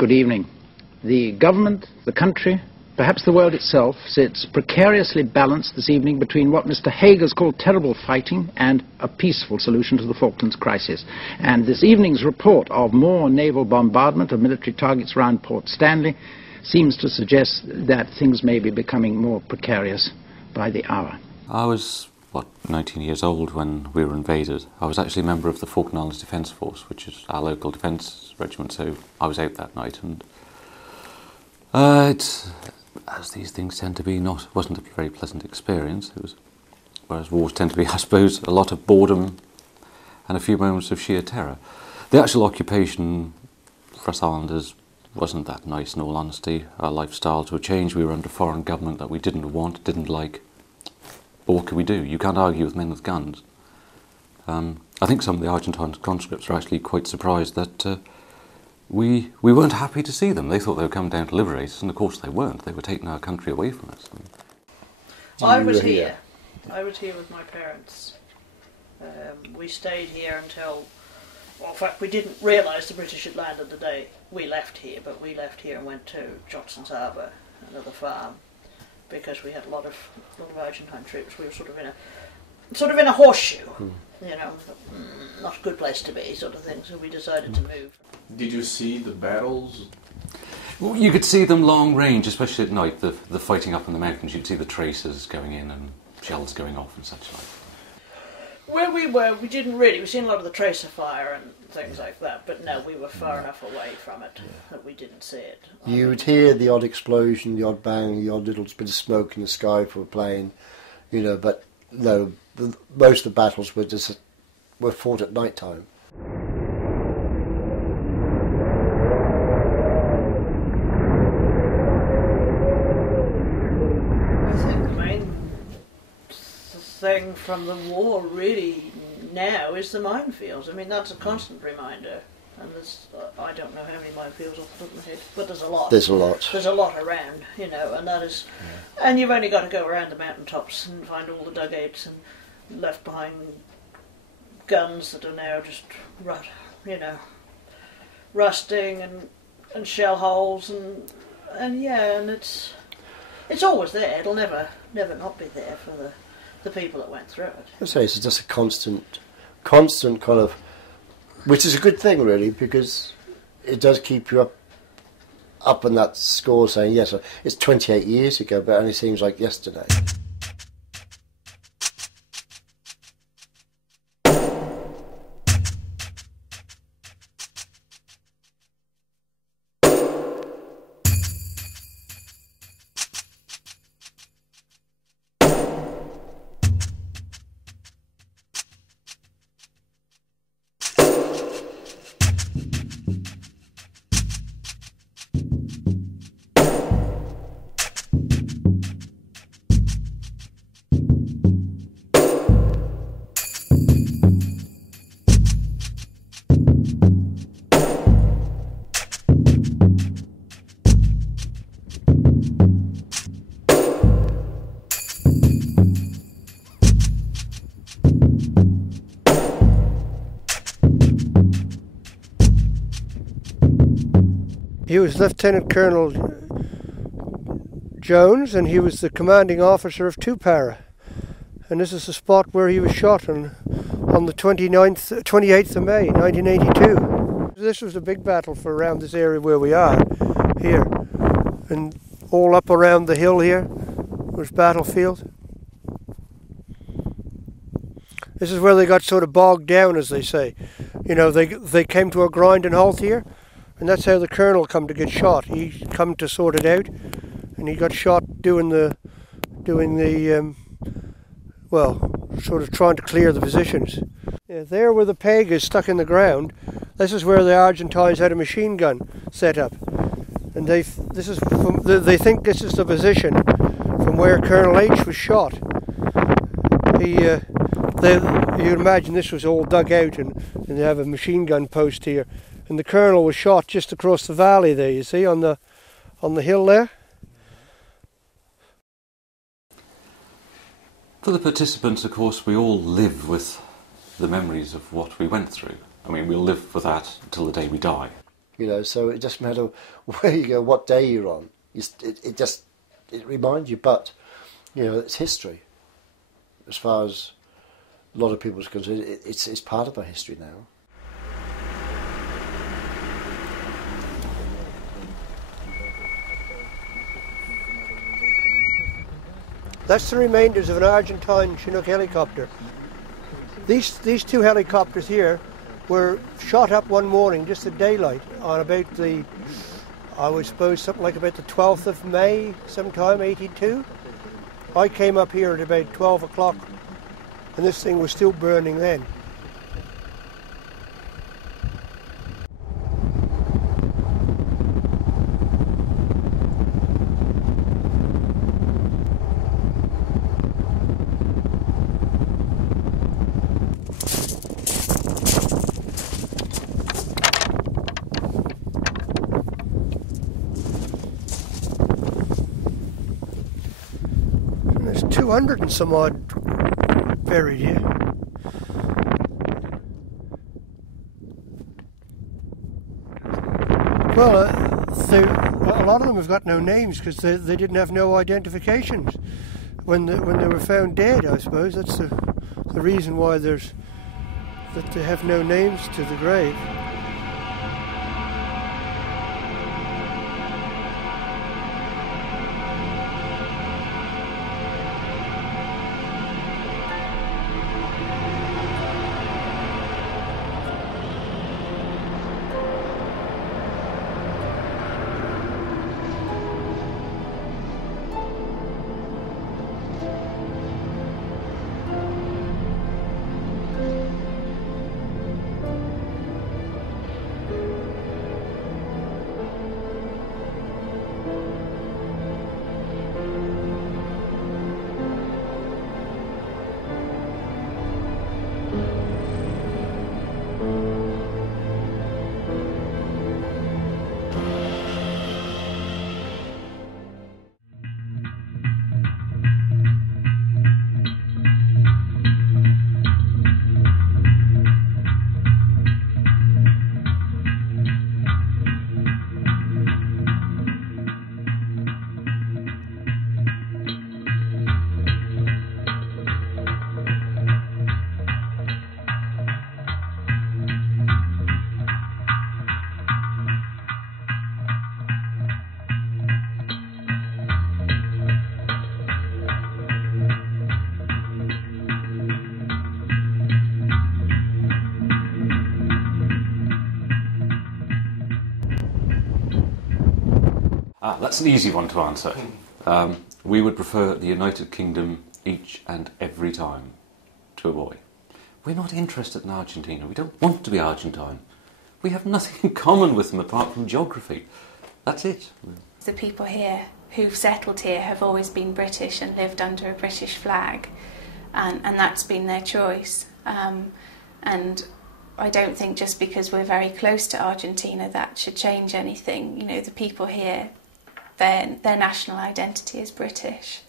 Good evening. The government, the country, perhaps the world itself, sits precariously balanced this evening between what Mr. Haig has called terrible fighting and a peaceful solution to the Falklands crisis. And this evening's report of more naval bombardment of military targets around Port Stanley seems to suggest that things may be becoming more precarious by the hour. I was, 19 years old when we were invaded. I was actually a member of the Falkland Islands Defence Force, which is our local defence regiment, so I was out that night, and as these things tend to be, wasn't a very pleasant experience. Whereas wars tend to be, I suppose, a lot of boredom and a few moments of sheer terror. The actual occupation for us islanders wasn't that nice, in all honesty. Our lifestyles were changed. We were under foreign government that we didn't want, didn't like. But what could we do? You can't argue with men with guns. I think some of the Argentine conscripts were actually quite surprised that we weren't happy to see them. They thought they were coming down to liberate us, and of course they weren't. They were taking our country away from us. I was here. I was here with my parents. We stayed here until, well, in fact, we didn't realise the British had landed the day we left here, but we left here and went to Johnson's Harbour, another farm, because we had a lot of Argentine troops. We were sort of in a horseshoe, you know, not a good place to be, sort of thing. So we decided to move. Did you see the battles? Well, you could see them long range, especially at night. The fighting up in the mountains, you'd see the tracers going in and shells going off and such like. Where we were, we didn't really. We seen a lot of the tracer fire and things like that, but no, we were far enough away from it that we didn't see it. You would hear the odd explosion, the odd bang, the odd little bit of smoke in the sky from a plane, you know. But no, most of the battles were fought at night time. Thing from the war really now is the minefields. I mean, that's a constant reminder, and there's I don't know how many minefields off the top of my head, but there's a lot. There's a lot around, you know, and that is, and you've only got to go around the mountaintops and find all the dugouts and left behind guns that are now just rusting and shell holes and it's always there. It'll never not be there for the people that went through it. I say it's just a constant kind of, which is a good thing really, because it does keep you up on that score, saying yes, it's 28 years ago, but it only seems like yesterday. He was Lieutenant Colonel Jones, and he was the commanding officer of 2 Para. And this is the spot where he was shot on the 28th of May, 1982. This was a big battle for around this area where we are, here. And all up around the hill here was battlefield. This is where they got sort of bogged down, as they say. You know, they came to a grinding halt here. And that's how the colonel come to get shot. He come to sort it out, and he got shot doing the sort of trying to clear the positions. Yeah, there where the peg is stuck in the ground, this is where the Argentines had a machine gun set up, and they think this is the position from where Colonel H was shot. You imagine this was all dug out, and they have a machine gun post here. And the colonel was shot just across the valley there, you see, on the hill there. For the participants, of course, we all live with the memories of what we went through. I mean, we'll live with that until the day we die. You know, so it doesn't matter where you go, what day you're on. It reminds you, but, you know, it's history. As far as a lot of people are concerned, it's part of our history now. That's the remainders of an Argentine Chinook helicopter. These two helicopters here were shot up one morning, just at daylight, on about I would suppose something like about the 12th of May, sometime, 82. I came up here at about 12 o'clock, and this thing was still burning then. There's 200 and some odd buried here. Well, a lot of them have got no names because they didn't have no identifications when they were found dead. I suppose that's the reason why that they have no names to the grave. That's an easy one to answer. We would prefer the United Kingdom each and every time to a boy. We're not interested in Argentina. We don't want to be Argentine. We have nothing in common with them apart from geography. That's it. The people here who've settled here have always been British and lived under a British flag, and that's been their choice. And I don't think just because we're very close to Argentina that should change anything. You know, the people here, their national identity is British,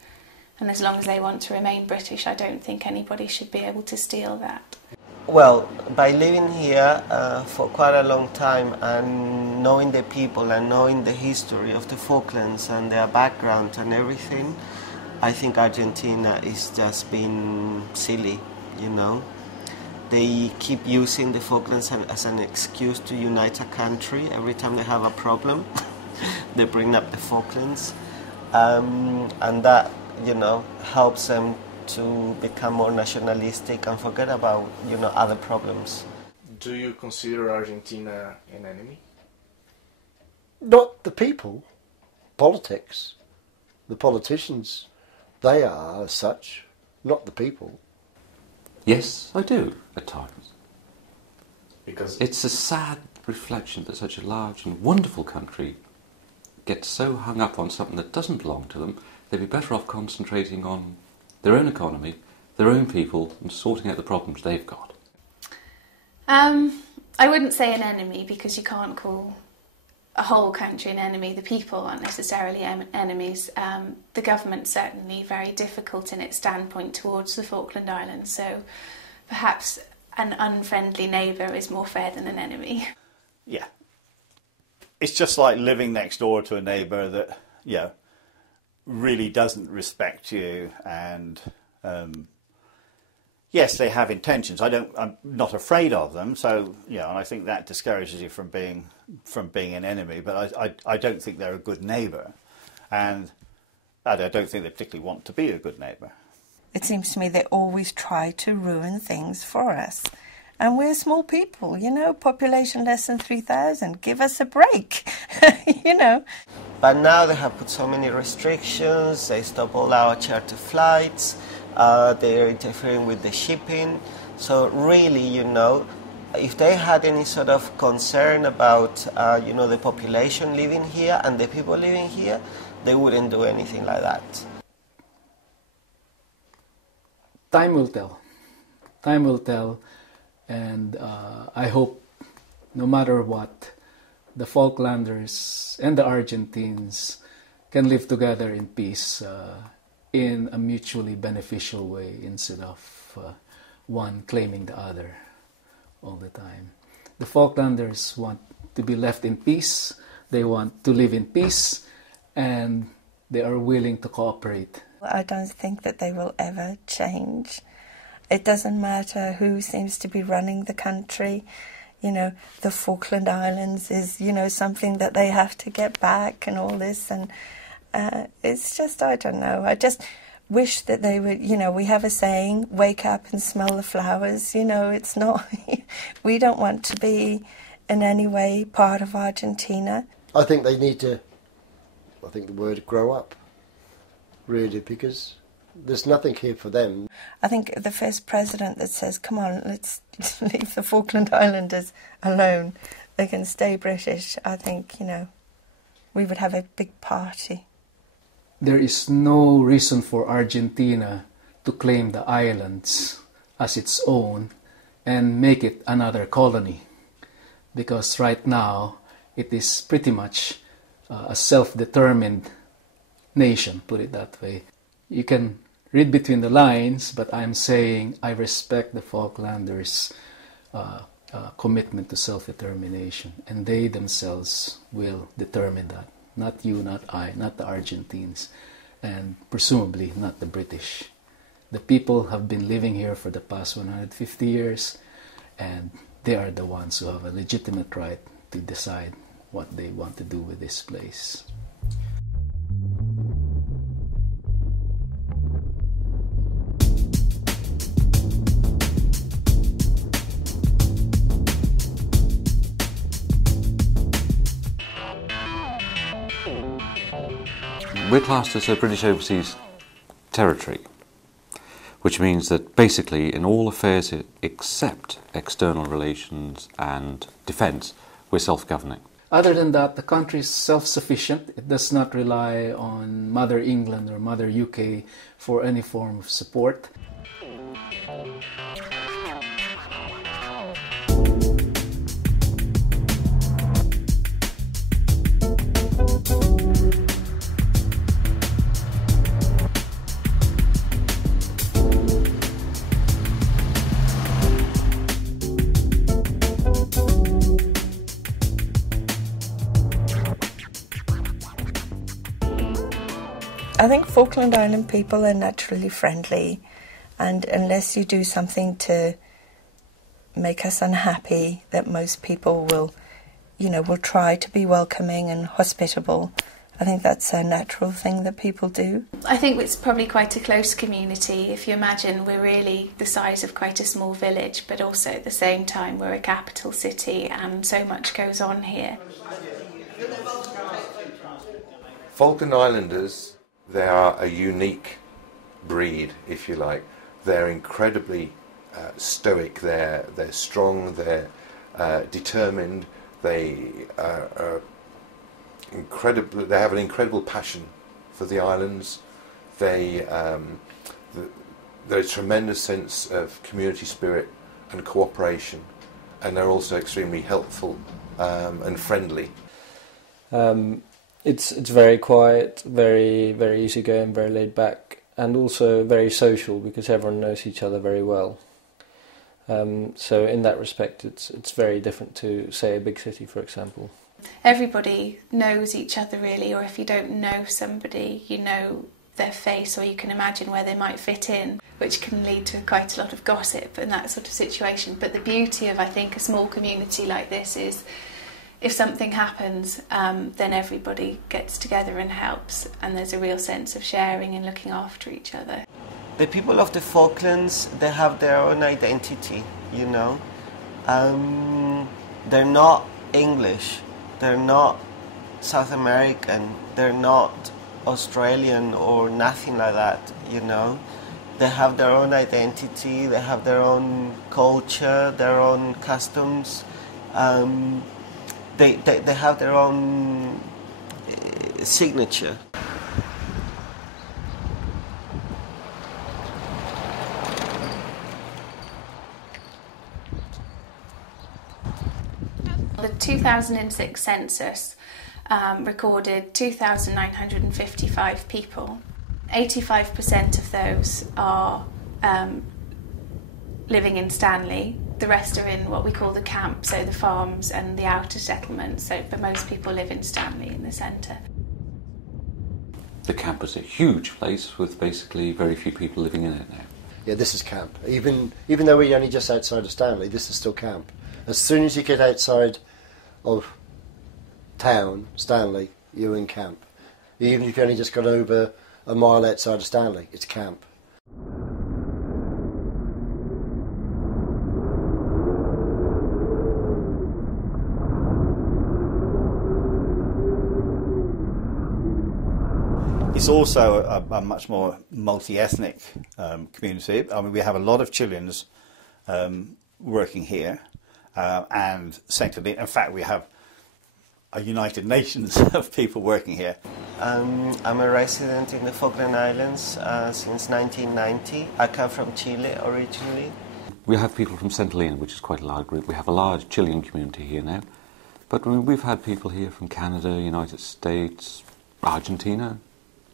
and as long as they want to remain British, I don't think anybody should be able to steal that. Well, by living here for quite a long time and knowing the people and knowing the history of the Falklands and their background and everything, I think Argentina is just being silly, you know. They keep using the Falklands as an excuse to unite a country. Every time they have a problem, they bring up the Falklands, and that, you know, helps them to become more nationalistic and forget about, you know, other problems. Do you consider Argentina an enemy? Not the people, politics. The politicians, they are as such, not the people. Yes, I do, at times. Because it's a sad reflection that such a large and wonderful country gets so hung up on something that doesn't belong to them. They'd be better off concentrating on their own economy, their own people, and sorting out the problems they've got. I wouldn't say an enemy, because you can't call a whole country an enemy. The people aren't necessarily enemies. The government's certainly very difficult in its standpoint towards the Falkland Islands, so perhaps an unfriendly neighbour is more fair than an enemy. Yeah. it's just like living next door to a neighbour that, you know, really doesn't respect you, and yes, they have intentions. I'm not afraid of them, so you know, and I think that discourages you from being an enemy. But I don't think they're a good neighbour, and I don't think they particularly want to be a good neighbour. It seems to me they always try to ruin things for us. And we're small people, you know, population less than 3,000. Give us a break, you know. But now they have put so many restrictions, they stop all our charter flights, they're interfering with the shipping. So really, you know, if they had any sort of concern about, you know, the population living here and the people living here, they wouldn't do anything like that. Time will tell. Time will tell. And I hope, no matter what, the Falklanders and the Argentines can live together in peace in a mutually beneficial way, instead of one claiming the other all the time. The Falklanders want to be left in peace, they want to live in peace, and they are willing to cooperate. I don't think that they will ever change. It doesn't matter who seems to be running the country. You know, the Falkland Islands is, you know, something that they have to get back and all this. And it's just, I don't know. I just wish that they would, you know, we have a saying, wake up and smell the flowers. You know, it's not, we don't want to be in any way part of Argentina. I think they need to, I think the word grow up, really, because there's nothing here for them. I think the first president that says, come on, let's leave the Falkland Islanders alone, they can stay British, I think, you know, we would have a big party. There is no reason for Argentina to claim the islands as its own and make it another colony, because right now it is pretty much a self-determined nation, put it that way. You can read between the lines, but I'm saying I respect the Falklanders' commitment to self-determination, and they themselves will determine that. Not you, not I, not the Argentines, and presumably not the British. The people have been living here for the past 150 years, and they are the ones who have a legitimate right to decide what they want to do with this place. We're classed as a British overseas territory, which means that basically in all affairs except external relations and defence, we're self-governing. Other than that, the country is self-sufficient. It does not rely on Mother England or Mother UK for any form of support. I think Falkland Island people are naturally friendly, and unless you do something to make us unhappy, that most people will, you know, will try to be welcoming and hospitable. I think that's a natural thing that people do. I think it's probably quite a close community. If you imagine, we're really the size of quite a small village, but also at the same time we're a capital city and so much goes on here. Falkland Islanders, they are a unique breed, if you like. They're incredibly stoic, they're strong, they're determined, they are incredible. They have an incredible passion for the islands. There's a tremendous sense of community spirit and cooperation, and they're also extremely helpful and friendly. It's very quiet, very easygoing, very laid back, and also very social because everyone knows each other very well. So in that respect, it's very different to, say, a big city, for example. Everybody knows each other really, or if you don't know somebody, you know their face, or you can imagine where they might fit in, which can lead to quite a lot of gossip and that sort of situation. But the beauty of, I think, a small community like this is if something happens, then everybody gets together and helps, and there's a real sense of sharing and looking after each other. The people of the Falklands, they have their own identity, you know. They're not English, they're not South American, they're not Australian or nothing like that, you know. They have their own identity, they have their own culture, their own customs. They have their own signature. The 2006 census recorded 2,955 people. 85% of those are living in Stanley. The rest are in what we call the camp, so the farms and the outer settlements. But most people live in Stanley, in the centre. The camp is a huge place with basically very few people living in it now. Yeah, this is camp. Even though we're only just outside of Stanley, this is still camp. As soon as you get outside of town, Stanley, you're in camp. Even if you only just got over a mile outside of Stanley, it's camp. It's also a much more multi-ethnic community. I mean, we have a lot of Chileans working here, and secondly, in fact, we have a United Nations of people working here. I'm a resident in the Falkland Islands since 1990. I come from Chile originally. We have people from St. Helena, which is quite a large group. We have a large Chilean community here now. But we've had people here from Canada, United States, Argentina,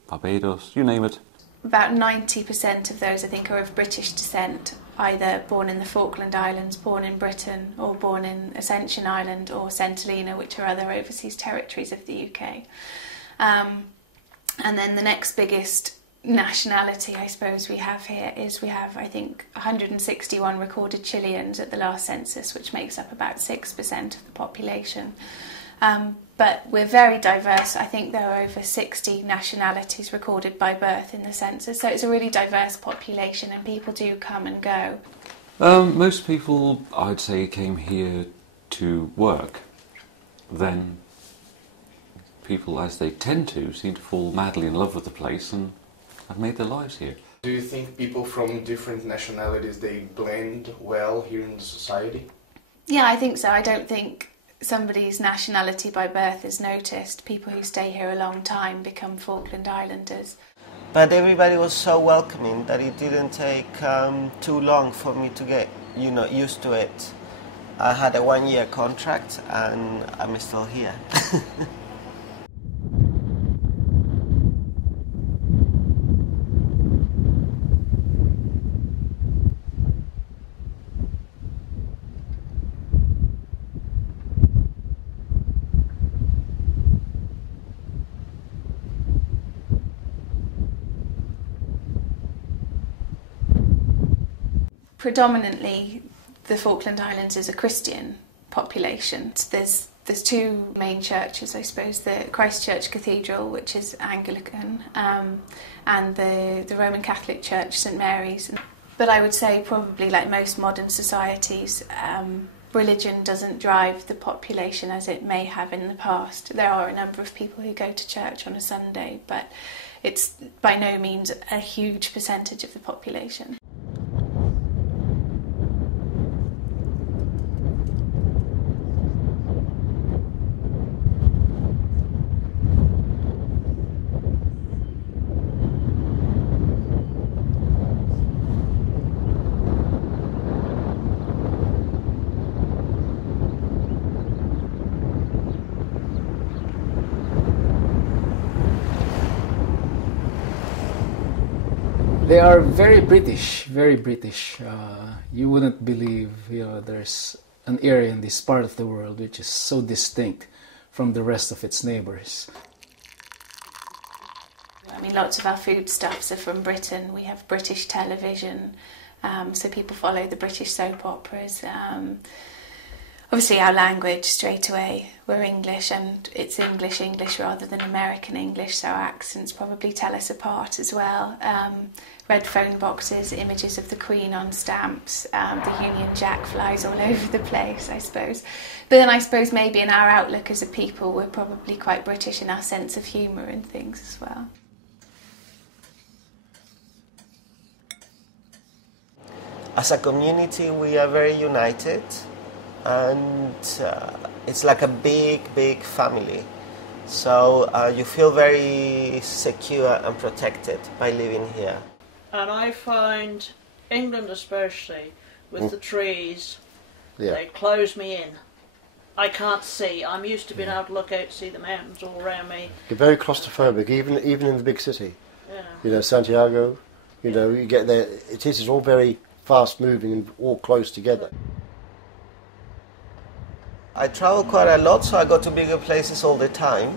Barbados, you name it. About 90% of those, I think, are of British descent, either born in the Falkland Islands, born in Britain, or born in Ascension Island or St. Helena, which are other overseas territories of the UK. And then the next biggest nationality, I suppose, we have here is we have, I think, 161 recorded Chileans at the last census, which makes up about 6% of the population. But we're very diverse. I think there are over 60 nationalities recorded by birth in the census, so it's a really diverse population, and people do come and go. Most people, I'd say, came here to work. Then people, as they tend to, seem to fall madly in love with the place and have made their lives here. Do you think people from different nationalities, they blend well here in the society? Yeah, I think so. I don't think somebody's nationality by birth is noticed. People who stay here a long time become Falkland Islanders. But everybody was so welcoming that it didn't take too long for me to get, used to it. I had a 1-year contract and I'm still here. Predominantly, the Falkland Islands is a Christian population. There's two main churches, I suppose, the Christchurch Cathedral, which is Anglican, and the Roman Catholic Church, St Mary's. But I would say probably like most modern societies, religion doesn't drive the population as it may have in the past. There are a number of people who go to church on a Sunday, but it's by no means a huge percentage of the population. They are very British, very British. You wouldn't believe, there's an area in this part of the world which is so distinct from the rest of its neighbours. I mean, lots of our foodstuffs are from Britain. We have British television, so people follow the British soap operas. Obviously our language, straight away, we're English, and it's English rather than American English, so our accents probably tell us apart as well. Red phone boxes, images of the Queen on stamps, the Union Jack flies all over the place, I suppose. But then I suppose maybe in our outlook as a people, we're probably quite British in our sense of humour and things as well. As a community, we are very united, and it's like a big family. So you feel very secure and protected by living here. And I find England especially, with the trees, they close me in. I can't see. I'm used to being able to look out and see the mountains all around me. You're very claustrophobic, even in the big city. Yeah. You know, Santiago, you know, you get there, it's all very fast moving and all close together. I travel quite a lot, so I go to bigger places all the time.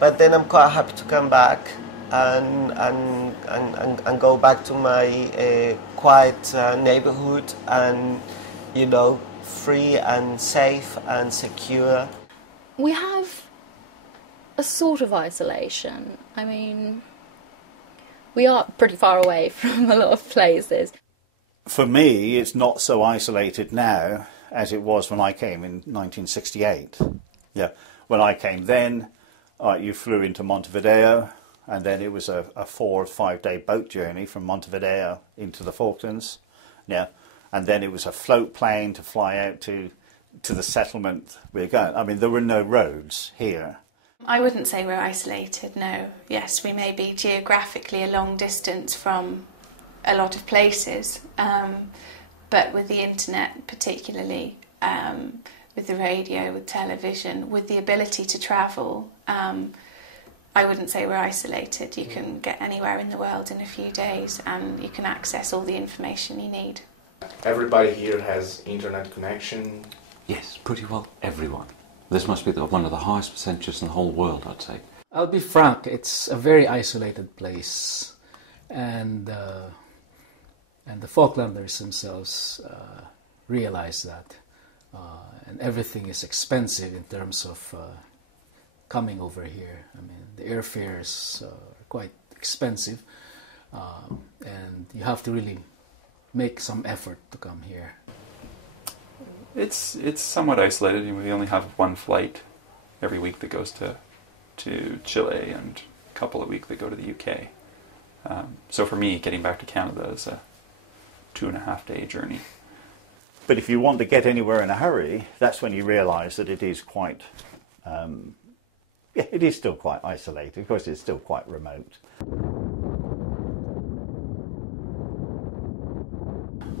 But then I'm quite happy to come back and go back to my quiet neighborhood and, you know, free and safe and secure. We have a sort of isolation. I mean, we are pretty far away from a lot of places. For me, it's not so isolated now as it was when I came in 1968. Yeah, when I came then, you flew into Montevideo, and then it was a 4 or 5 day boat journey from Montevideo into the Falklands. Yeah, and then it was a float plane to fly out to the settlement we're going. I mean, there were no roads here. I wouldn't say we're isolated, no. Yes, we may be geographically a long distance from a lot of places, but with the internet particularly, with the radio, with television, with the ability to travel, I wouldn't say we're isolated. You can get anywhere in the world in a few days and you can access all the information you need. Everybody here has internet connection? Yes, pretty well everyone. This must be one of the highest percentages in the whole world, I'd say. I'll be frank, it's a very isolated place, and the Falklanders themselves realize that, and everything is expensive in terms of coming over here. I mean, the airfares are quite expensive, and you have to really make some effort to come here. It's somewhat isolated. We only have one flight every week that goes to Chile, and a couple a week that go to the UK. So for me, getting back to Canada is a 2.5 day journey. But if you want to get anywhere in a hurry, that's when you realise that it is quite, it is still quite isolated. Of course, it's still quite remote.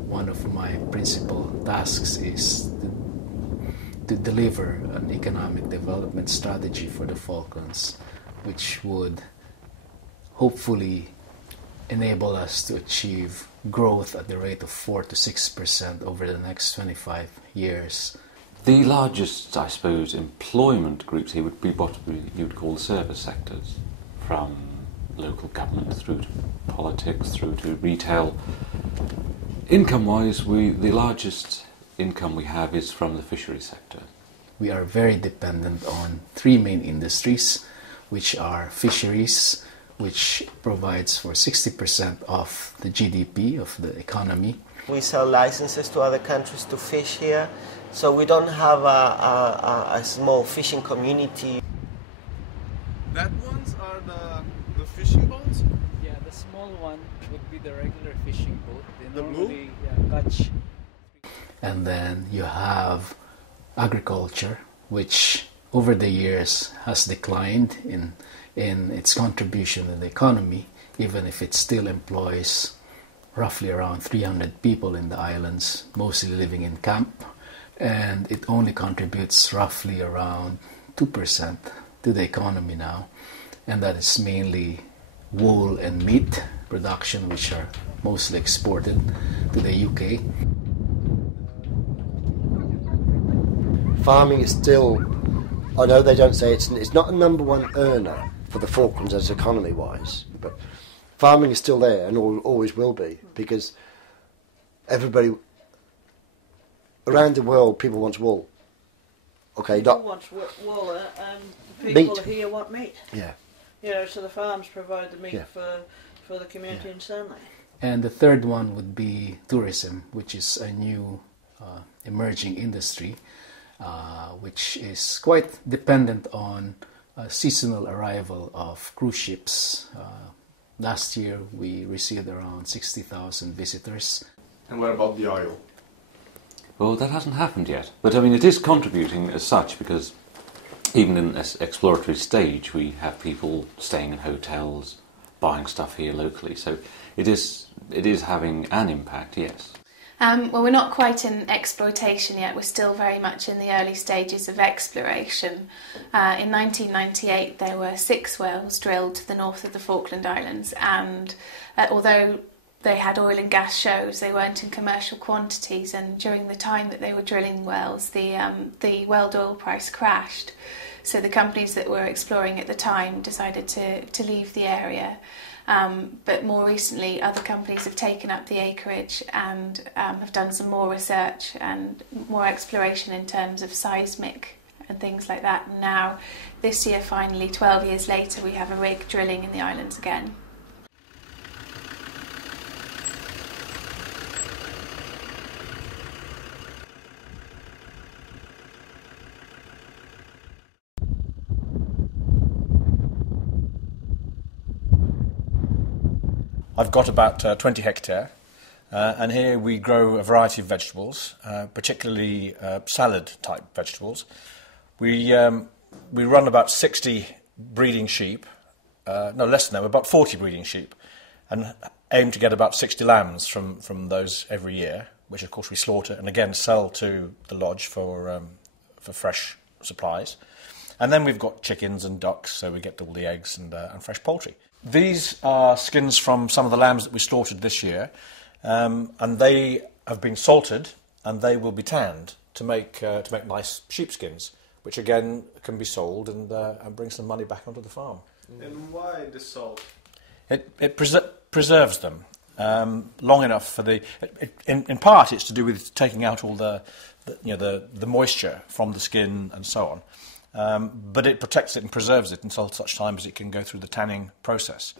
One of my principal tasks is to deliver an economic development strategy for the Falklands, which would hopefully enable us to achieve growth at the rate of 4 to 6% over the next 25 years. The largest, I suppose, employment groups here would be what you would call the service sectors, from local government through to politics, through to retail. Income-wise, the largest income we have is from the fishery sector. We are very dependent on 3 main industries, which are fisheries, which provides for 60% of the GDP of the economy. We sell licenses to other countries to fish here, so we don't have a small fishing community. That ones are the fishing boats? Yeah, the small one would be the regular fishing boat. They the normally catch. And then you have agriculture, which over the years has declined in its contribution to the economy, even if it still employs roughly around 300 people in the islands, mostly living in camp, and it only contributes roughly around 2% to the economy now, and that is mainly wool and meat production, which are mostly exported to the UK. Farming is still I know they don't say it's not a number one earner for the Falklands as economy-wise, but farming is still there and always will be, because everybody around the world, people want wool. Okay, people want wool, and the people here want meat. Yeah. You know, so the farms provide the meat for the community in Stanley. And the third one would be tourism, which is a new emerging industry, which is quite dependent on seasonal arrival of cruise ships. Last year we received around 60,000 visitors. And what about the oil? Well, that hasn't happened yet. But I mean, it is contributing as such, because even in this exploratory stage, we have people staying in hotels, buying stuff here locally. So it is having an impact, yes. Well, we're not quite in exploitation yet. We're still very much in the early stages of exploration. In 1998, there were 6 wells drilled to the north of the Falkland Islands, and although they had oil and gas shows, they weren't in commercial quantities, and during the time that they were drilling wells, the world oil price crashed. So the companies that were exploring at the time decided to leave the area. But more recently, other companies have taken up the acreage and have done some more research and more exploration in terms of seismic and things like that. And now, this year, finally, 12 years later, we have a rig drilling in the islands again. I've got about 20 hectare, and here we grow a variety of vegetables, particularly salad-type vegetables. We run about 60 breeding sheep, no less than that, about 40 breeding sheep, and aim to get about 60 lambs from those every year, which of course we slaughter and again sell to the lodge for fresh supplies. And then we've got chickens and ducks, so we get all the eggs and fresh poultry. These are skins from some of the lambs that we slaughtered this year, and they have been salted and they will be tanned to make nice sheepskins, which again can be sold and bring some money back onto the farm. And why the salt? It preserves them long enough for the. In part, it's to do with taking out all the moisture from the skin and so on. But it protects it and preserves it until such time as it can go through the tanning process.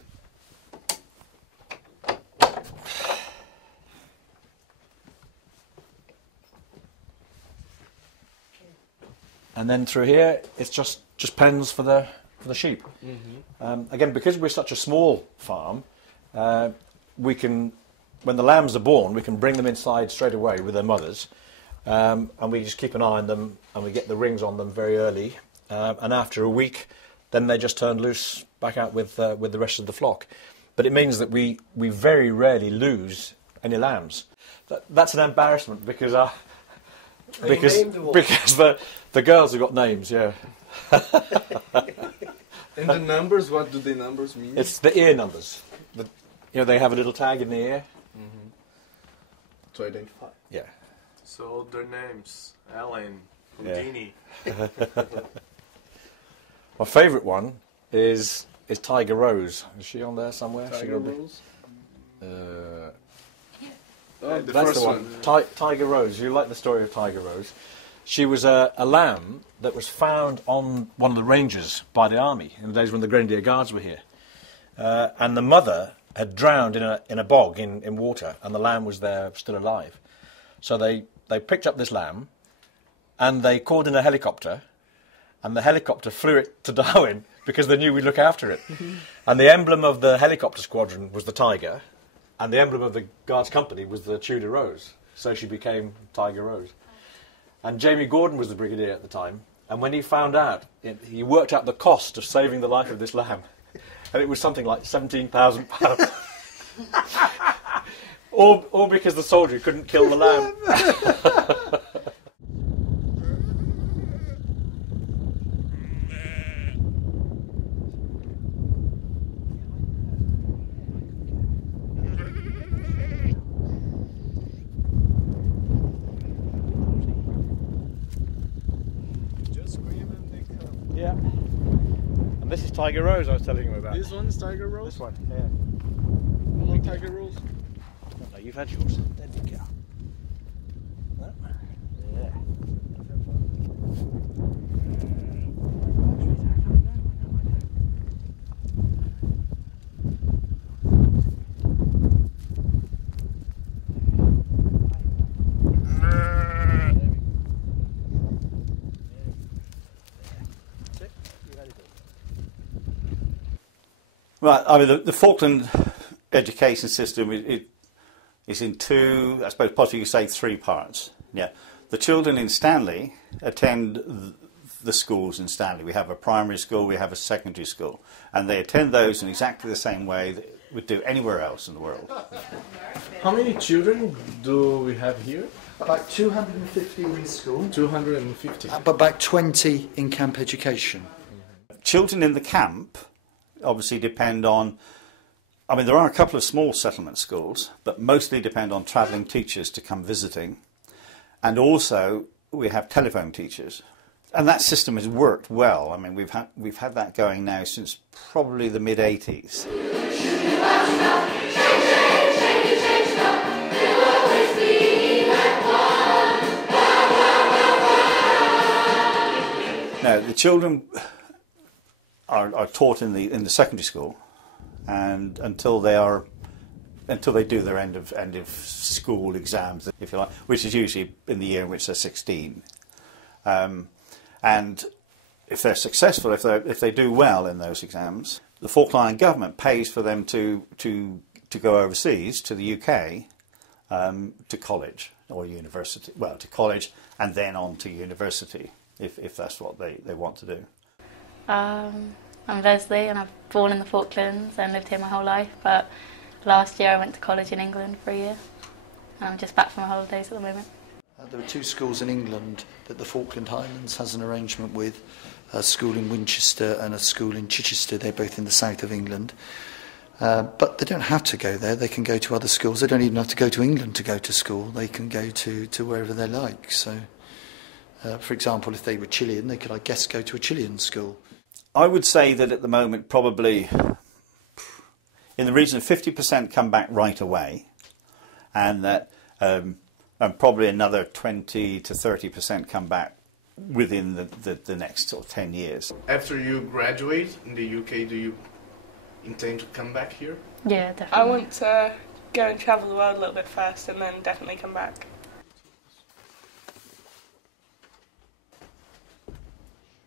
And then through here, it's just pens for the sheep. Mm-hmm. Again, because we're such a small farm, we can, when the lambs are born, we can bring them inside straight away with their mothers, and we just keep an eye on them, and we get the rings on them very early. And after a week, then they just turn loose back out with the rest of the flock. But it means that we very rarely lose any lambs. That's an embarrassment because the girls have got names, yeah. And the numbers, what do the numbers mean? It's the ear numbers. They have a little tag in the ear. Mm-hmm. To identify. Yeah. So their names, Ellen, Houdini. Yeah. My favourite one is Tiger Rose. Is she on there somewhere? Tiger Rose? That's the one. Tiger Rose. You like the story of Tiger Rose? She was a lamb that was found on one of the ranges by the army in the days when the Grenadier Guards were here. And the mother had drowned in a bog in water, and the lamb was there still alive. So they picked up this lamb, and they called in a helicopter, and the helicopter flew it to Darwin because they knew we'd look after it. And the emblem of the helicopter squadron was the tiger, and the emblem of the Guards Company was the Tudor Rose. So she became Tiger Rose. And Jamie Gordon was the brigadier at the time, and when he found out, he worked out the cost of saving the life of this lamb, and it was something like £17,000. all because the soldier couldn't kill the lamb. Just scream and they come. Yeah. And this is Tiger Rose I was telling you about. This one is Tiger Rose? This one, yeah. Hello, Tiger Rose. No, you've had yours. There you go. Yeah. Right, I mean, the Falkland education system is in two, I suppose possibly you could say three parts. Yeah, the children in Stanley attend the schools in Stanley. We have a primary school, we have a secondary school, and they attend those in exactly the same way that would do anywhere else in the world. How many children do we have here? About 250 in the school. 250. But about 20 in camp education. Children in the camp obviously depend on, I mean, there are a couple of small settlement schools, but mostly depend on travelling teachers to come visiting. And also, we have telephone teachers. And that system has worked well. I mean, we've had that going now since probably the mid-80s. Now, the children are taught in the secondary school, and until they do their end of school exams, if you like, which is usually in the year in which they're 16. And if they're successful, if they do well in those exams, the Falkland Island government pays for them to go overseas to the UK to college or university. Well, to college and then on to university if that's what they want to do. I'm Leslie and I've born in the Falklands and lived here my whole life, but last year I went to college in England for a year and I'm just back from my holidays at the moment. There are two schools in England that the Falkland Islands has an arrangement with, a school in Winchester and a school in Chichester. They're both in the south of England. But they don't have to go there, they can go to other schools. They don't even have to go to England to go to school, they can go to wherever they like. So, for example, if they were Chilean, they could, I guess, go to a Chilean school. I would say that at the moment probably in the region of 50% come back right away, and that and probably another 20 to 30% come back within the next sort of 10 years. After you graduate in the UK, do you intend to come back here? Yeah, definitely. I want to go and travel the world a little bit first and then definitely come back.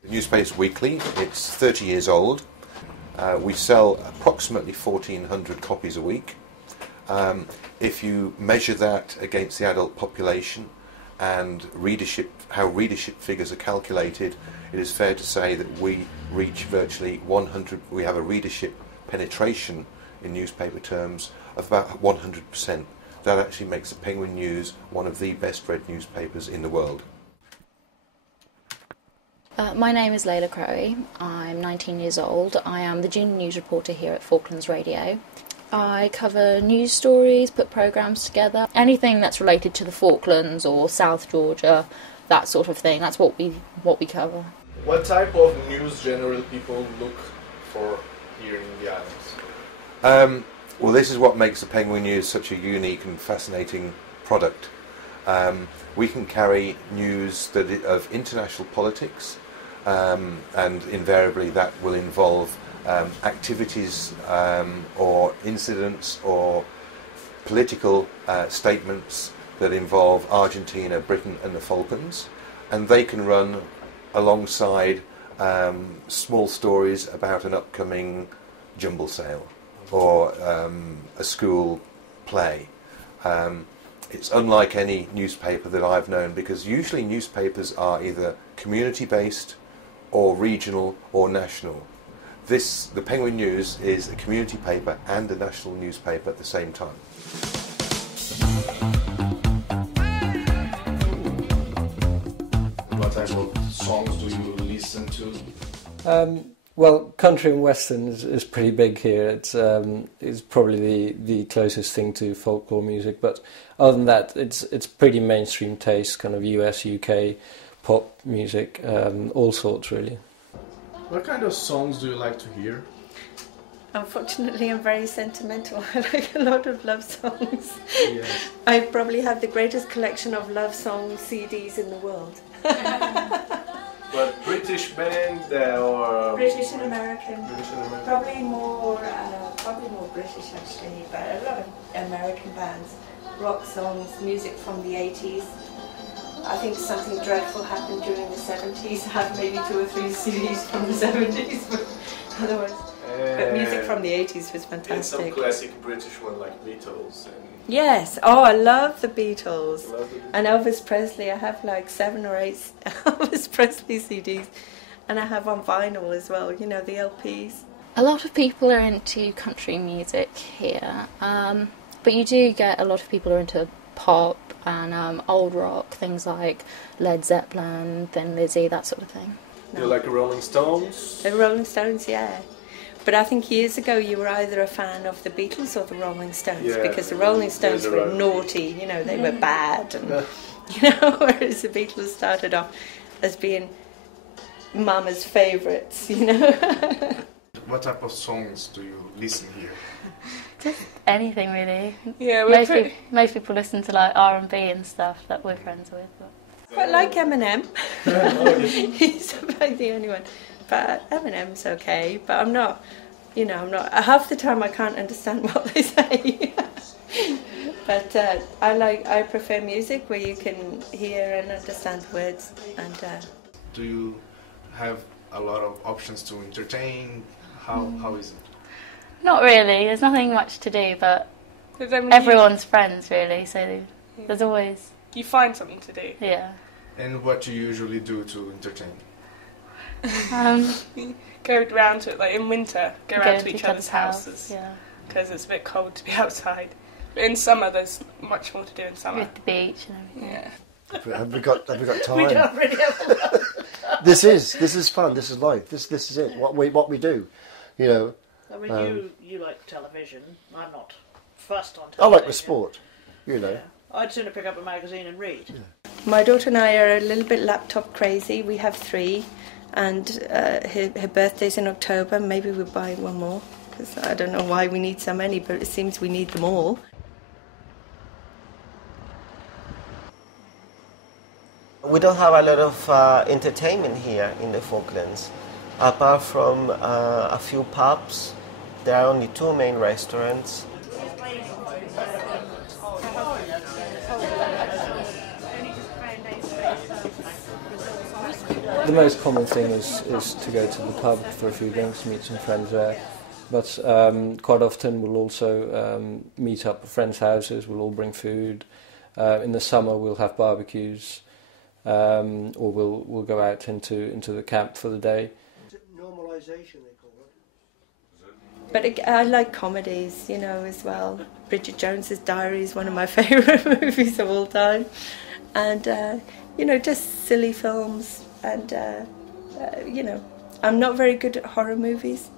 The newspaper's weekly, it's 30 years old. We sell approximately 1,400 copies a week. If you measure that against the adult population and readership, how readership figures are calculated, it is fair to say that we reach virtually 100, we have a readership penetration in newspaper terms of about 100%. That actually makes the Penguin News one of the best read newspapers in the world. My name is Layla Crowe. I'm 19 years old. I am the junior news reporter here at Falklands Radio. I cover news stories, put programmes together, anything that's related to the Falklands or South Georgia, that sort of thing. That's what we cover. What type of news generally people look for here in the islands? Well, this is what makes the Penguin News such a unique and fascinating product. We can carry news of international politics, and invariably that will involve activities or incidents or political statements that involve Argentina, Britain and the Falklands, and they can run alongside small stories about an upcoming jumble sale or a school play. It's unlike any newspaper that I've known, because usually newspapers are either community-based or regional or national. The Penguin News is a community paper and a national newspaper at the same time. What type of songs do you listen to? Well, country and western is pretty big here. It's probably the closest thing to folklore music. But other than that, it's pretty mainstream taste, kind of US, UK, pop music, all sorts really. What kind of songs do you like to hear? Unfortunately, I'm very sentimental. I like a lot of love songs. Yes. I probably have the greatest collection of love song CDs in the world. But British band or British and American. British and American. Probably more British actually, but a lot of American bands, rock songs, music from the 80s. I think something dreadful happened during the 70s. I have maybe 2 or 3 CDs from the 70s, but otherwise. But music from the 80s was fantastic. And some classic British one like Beatles. Yes, oh, I love the Beatles. And Elvis Presley. I have like 7 or 8 Elvis Presley CDs, and I have on vinyl as well, you know, the LPs. A lot of people are into country music here, but you do get a lot of people who are into pop and old rock, things like Led Zeppelin, Thin Lizzy, that sort of thing. Do you like the Rolling Stones? The Rolling Stones, yeah. But I think years ago you were either a fan of the Beatles or the Rolling Stones, because the Rolling Stones were naughty, you know, they were bad, and you know, whereas the Beatles started off as being Mama's favourites, you know. What type of songs do you listen here? Just anything really. Yeah, most people listen to like R&B and stuff that we're friends with. But. Quite like Eminem. He's about the only one. But Eminem's okay, but I'm not, you know, half the time I can't understand what they say. But I prefer music where you can hear and understand the words. And do you have a lot of options to entertain? How is it? Not really, there's nothing much to do, but everyone's friends really, so there's always... You find something to do. Yeah. And what do you usually do to entertain? Go round to, like in winter, go round to each other's houses, because it's a bit cold to be outside. But in summer, there's much more to do in summer. With the beach and everything. Yeah. Have we got time? We don't really have a lot. This is fun. This is life. This is it. What we do, you know. I mean, you like television. I'm not fussed on television. I like the sport, you know. Yeah. I'd sooner pick up a magazine and read. Yeah. My daughter and I are a little bit laptop crazy. We have 3, and her birthday's in October. Maybe we'll buy one more, because I don't know why we need so many, but it seems we need them all. We don't have a lot of entertainment here in the Falklands. Apart from a few pubs, there are only 2 main restaurants. The most common thing is to go to the pub for a few drinks, meet some friends there. But quite often we'll also meet up at friends' houses, we'll all bring food. In the summer we'll have barbecues, or we'll go out into the camp for the day. Normalisation, they call it. But I like comedies, you know, as well. Bridget Jones's Diary is one of my favourite movies of all time. And, you know, just silly films. And, you know, I'm not very good at horror movies.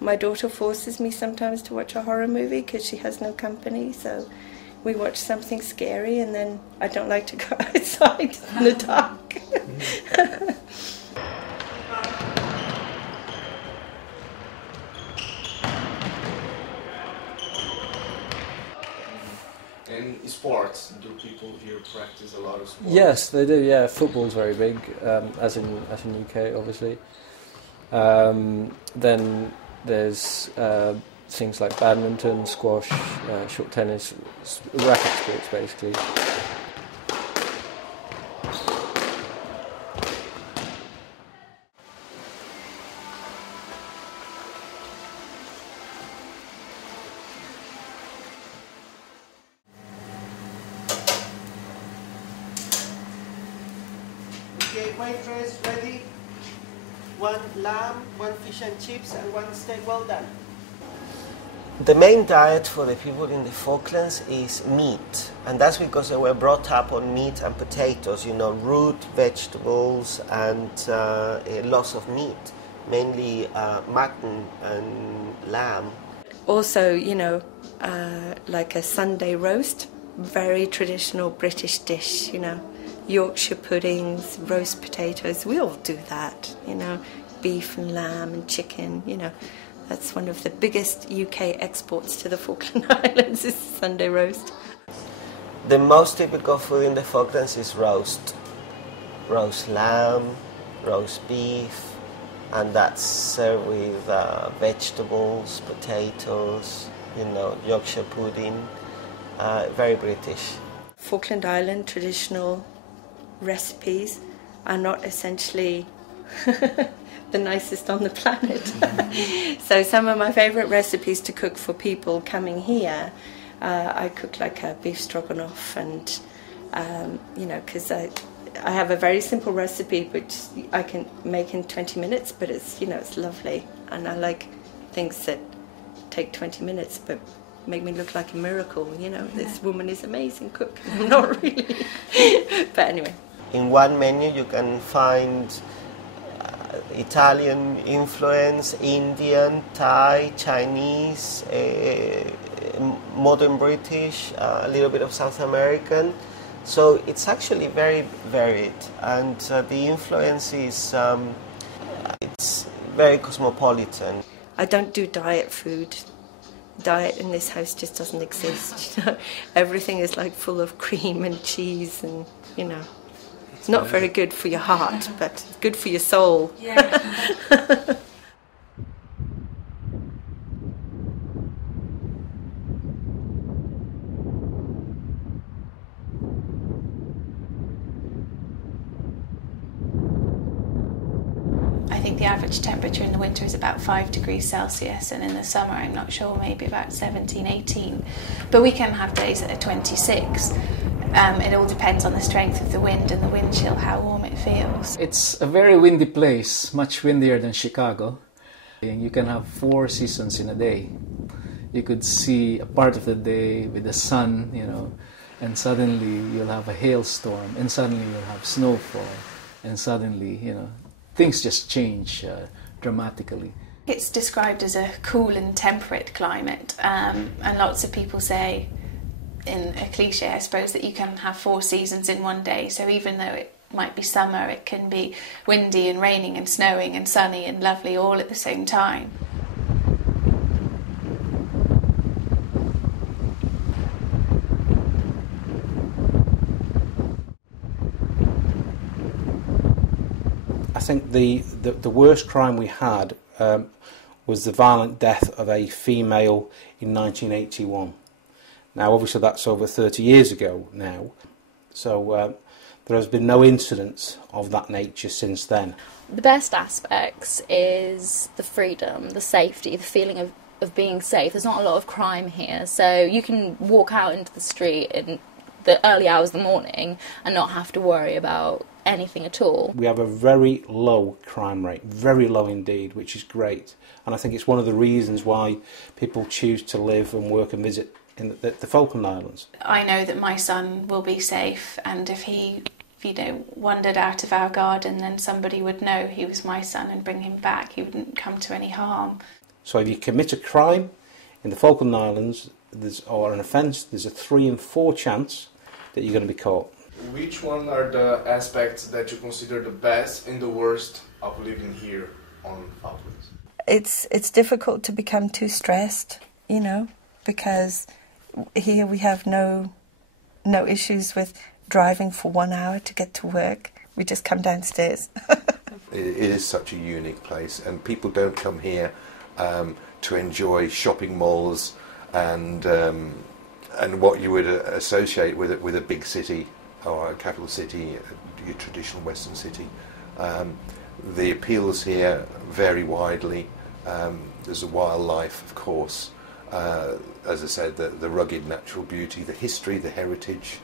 My daughter forces me sometimes to watch a horror movie because she has no company. So we watch something scary, and then I don't like to go outside in the dark. And sports, do people here practice a lot of sports? Yes, they do. Yeah, football's very big, as in UK, obviously. Then there's things like badminton, squash, short tennis, racket sports, basically. Okay, waitress, ready? 1 lamb, 1 fish and chips, and 1 steak well done. The main diet for the people in the Falklands is meat, and that's because they were brought up on meat and potatoes, you know, root vegetables and lots of meat, mainly mutton and lamb. Also, you know, like a Sunday roast, very traditional British dish, you know. Yorkshire puddings, roast potatoes, we all do that, you know. beef and lamb and chicken, you know. That's one of the biggest UK exports to the Falkland Islands is Sunday roast. The most typical food in the Falklands is roast lamb, roast beef, and that's served with vegetables, potatoes, you know, Yorkshire pudding, very British. Falkland Island traditional recipes are not essentially the nicest on the planet. So some of my favourite recipes to cook for people coming here, I cook like a beef stroganoff, and you know, because I have a very simple recipe which I can make in 20 minutes, but it's, you know, it's lovely, and I like things that take 20 minutes but make me look like a miracle, you know. This woman is amazing cook. I'm not really. But anyway. In one menu you can find Italian influence, Indian, Thai, Chinese, modern British, a little bit of South American. So it's actually very varied, and the influence is it's very cosmopolitan. I don't do diet food. Diet in this house just doesn't exist. Everything is like full of cream and cheese, and you know, it's not very good for your heart, but it's good for your soul. Yeah. I think the average temperature in the winter is about 5 degrees Celsius, and in the summer I'm not sure, maybe about 17, 18. But we can have days that are 26. It all depends on the strength of the wind and the wind chill, how warm it feels. It's a very windy place, much windier than Chicago. And you can have 4 seasons in a day. You could see a part of the day with the sun, you know, and suddenly you'll have a hailstorm, and suddenly you'll have snowfall, and suddenly, you know, things just change dramatically. It's described as a cool and temperate climate, and lots of people say, in a cliche I suppose, that you can have 4 seasons in one day. So even though it might be summer, it can be windy and raining and snowing and sunny and lovely all at the same time. I think the worst crime we had was the violent death of a female in 1981. Now, obviously, that's over 30 years ago now, so there has been no incidents of that nature since then. The best aspects is the freedom, the safety, the feeling of being safe. There's not a lot of crime here, so you can walk out into the street in the early hours of the morning and not have to worry about anything at all. We have a very low crime rate, very low indeed, which is great. And I think it's one of the reasons why people choose to live and work and visit in the Falkland Islands. I know that my son will be safe, and if he, you know, wandered out of our garden, then somebody would know he was my son and bring him back. He wouldn't come to any harm. So if you commit a crime in the Falkland Islands, or an offence, there's a 3 in 4 chance that you're going to be caught. Which one are the aspects that you consider the best and the worst of living here on Falklands? It's difficult to become too stressed, you know, because here we have no issues with driving for 1 hour to get to work. We just come downstairs. It is such a unique place, and people don't come here to enjoy shopping malls and what you would associate with a big city or a capital city, your traditional Western city. The appeals here vary widely. There's a wildlife, of course. As I said, the rugged natural beauty, the history, the heritage,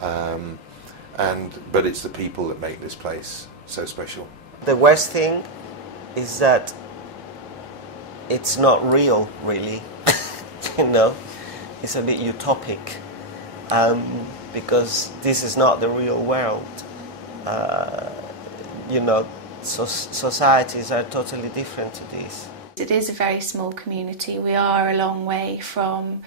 but it's the people that make this place so special. The worst thing is that it's not real, really. You know, it's a bit utopic, because this is not the real world. You know, societies are totally different to this. It is a very small community. We are a long way from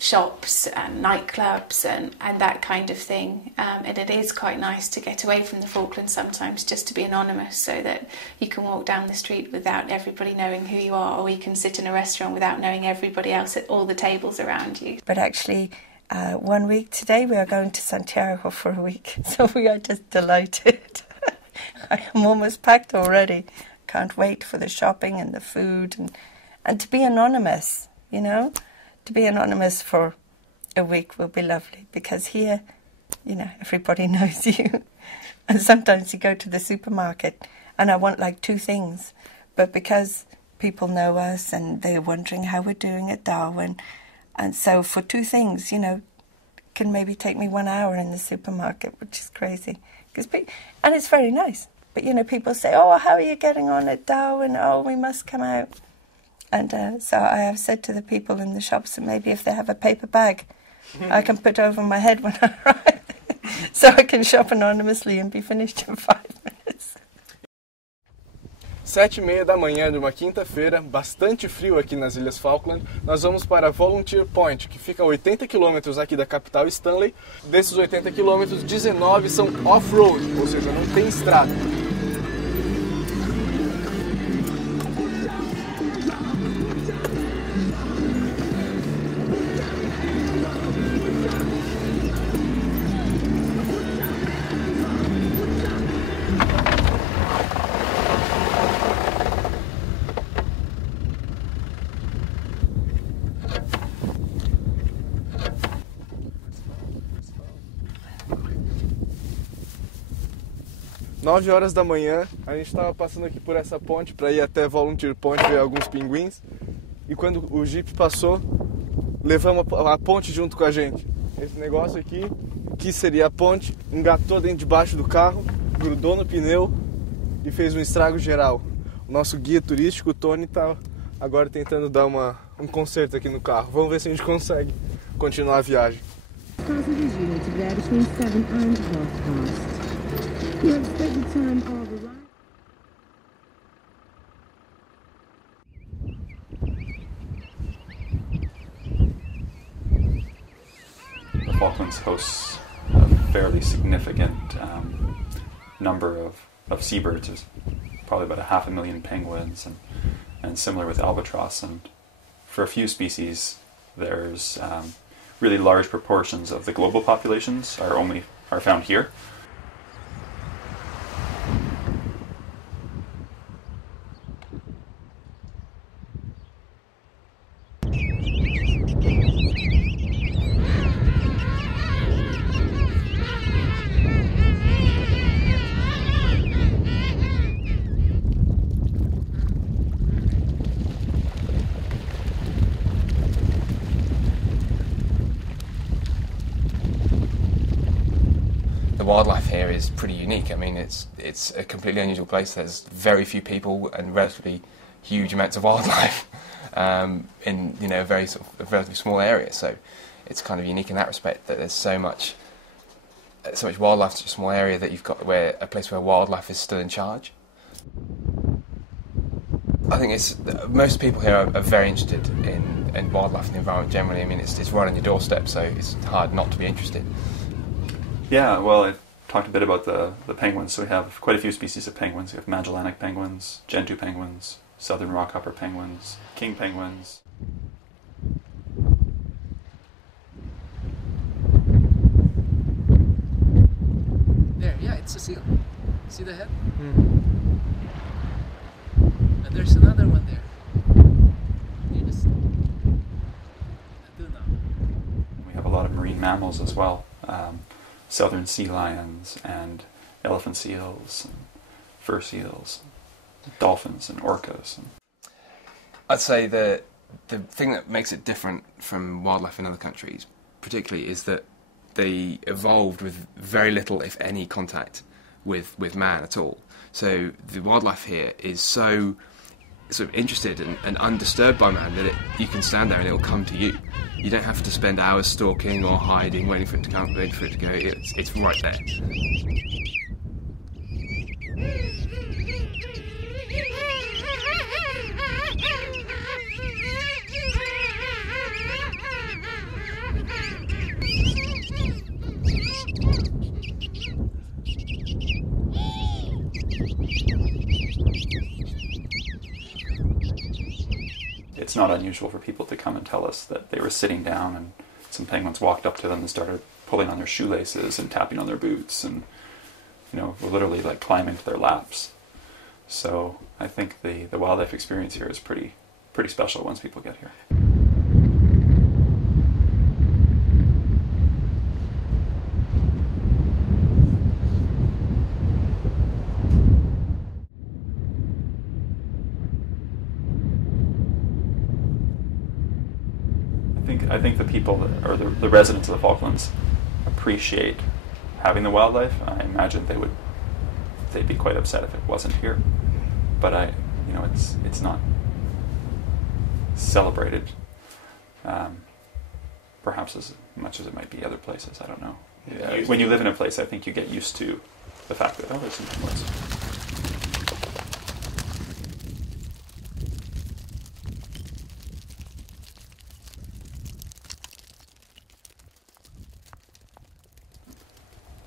shops and nightclubs and that kind of thing. And it is quite nice to get away from the Falklands sometimes, just to be anonymous, so that you can walk down the street without everybody knowing who you are, or you can sit in a restaurant without knowing everybody else at all the tables around you. But actually, 1 week today we are going to Santiago for a week, so we are just delighted. I am almost packed already. Can't wait for the shopping and the food and to be anonymous, you know. To be anonymous for a week will be lovely, because here, you know, everybody knows you. And sometimes you go to the supermarket and I want like 2 things, but because people know us and they're wondering how we're doing at Darwin, and so for 2 things, you know, it can maybe take me 1 hour in the supermarket, which is crazy. And it's very nice. But, you know, people say, oh, how are you getting on at Darwin? Oh, we must come out. And so I have said to the people in the shops that maybe if they have a paper bag, I can put over my head when I arrive, so I can shop anonymously and be finished in 5 minutes. 7h30 da manhã de uma quinta-feira, bastante frio aqui nas Ilhas Falkland. Nós vamos para Volunteer Point, que fica a 80 km aqui da capital Stanley. Desses 80 km, 19 são off-road, ou seja, não tem estrada. Nove horas da manhã, a gente estava passando aqui por essa ponte para ir até Volunteer Point ver alguns pinguins, e quando o Jeep passou, levamos a ponte junto com a gente. Esse negócio aqui, que seria a ponte, engatou dentro debaixo do carro, grudou no pneu e fez um estrago geral. O nosso guia turístico, o Tony, está agora tentando dar um conserto aqui no carro. Vamos ver se a gente consegue continuar a viagem. The Falklands hosts a fairly significant number of seabirds. There's probably about 500,000 penguins, and similar with albatross. And for a few species, there's really large proportions of the global populations are found here. Wildlife here is pretty unique. I mean, it's a completely unusual place. There's very few people and relatively huge amounts of wildlife in a very sort of a relatively small area. So it's kind of unique in that respect, that there's so much wildlife in such a small area, that you've got a place where wildlife is still in charge. I think most people here are very interested in wildlife and the environment generally. I mean, it's right on your doorstep, so it's hard not to be interested. Yeah, well, I talked a bit about the penguins. So we have quite a few species of penguins. We have Magellanic penguins, Gentoo penguins, southern rockhopper penguins, king penguins. There, yeah, it's a seal. See the head? And there's another one there. We have a lot of marine mammals as well. Southern sea lions and elephant seals, and fur seals, dolphins and orcas. I'd say the thing that makes it different from wildlife in other countries, particularly, is that they evolved with very little, if any, contact with man at all. So the wildlife here is so sort of interested and undisturbed by man that you can stand there and it'll come to you. You don't have to spend hours stalking or hiding, waiting for it to come, waiting for it to go. It's right there. it's not unusual for people to come and tell us that they were sitting down and some penguins walked up to them and started pulling on their shoelaces and tapping on their boots and, you know, were literally like climbing to their laps. So I think the wildlife experience here is pretty special once people get here. I think the people, or the residents of the Falklands, appreciate having the wildlife. I imagine they'd be quite upset if it wasn't here. But it's not celebrated, perhaps as much as it might be other places. I don't know. When you live in a place, I think you get used to the fact that there's some penguins.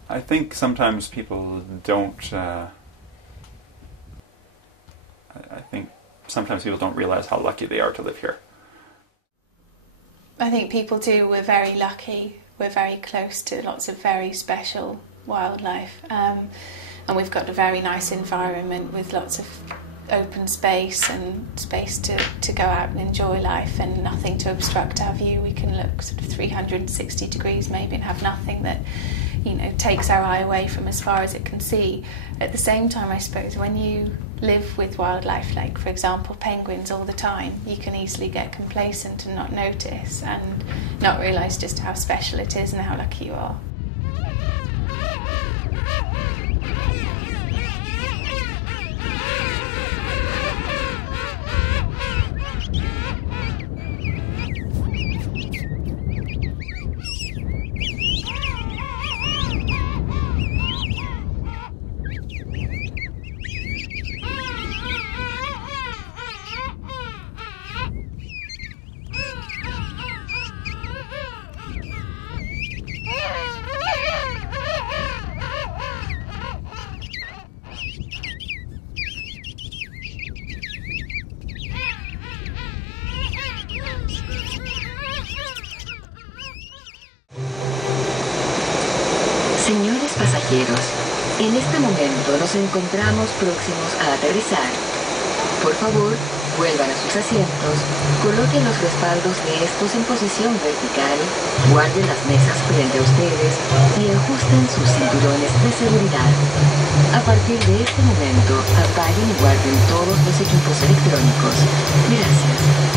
I think sometimes people don't. I think sometimes people don't realize how lucky they are to live here. I think people do. We're very lucky. We're very close to lots of very special wildlife, and we've got a very nice environment with lots of open space and space to go out and enjoy life, and nothing to obstruct our view. We can look sort of 360 degrees maybe and have nothing that, you know, takes our eye away from as far as it can see. At the same time, I suppose, when you live with wildlife, like for example penguins all the time, you can easily get complacent and not notice and not realise just how special it is and how lucky you are. Señores pasajeros, en este momento nos encontramos próximos a aterrizar. Por favor, vuelvan a sus asientos, coloquen los respaldos de estos en posición vertical, guarden las mesas frente a ustedes y ajusten sus cinturones de seguridad. A partir de este momento, apaguen y guarden todos los equipos electrónicos. Gracias.